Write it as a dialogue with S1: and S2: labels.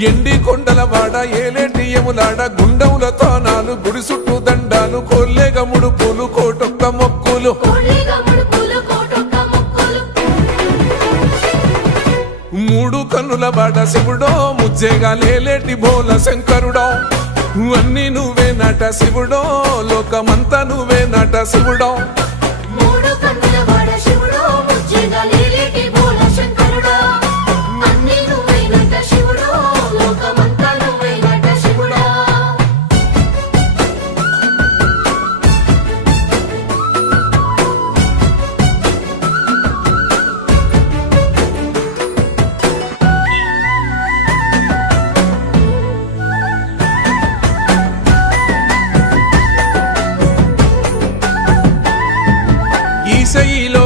S1: ఎండి కొండల వాడ ఏలేటి ఎములాడ గుండముల తానాలు గుడి చుట్టూ దండాలు కొల్లేగ ముడుపులు కోటొక్క మొక్కులు. మూడు కన్నుల బాట శివుడో ముజ్జేగా లేలేటి బోల శంకరుడో. అన్ని నువ్వే నట శివుడో లోకమంతా నువ్వే నట శివుడో.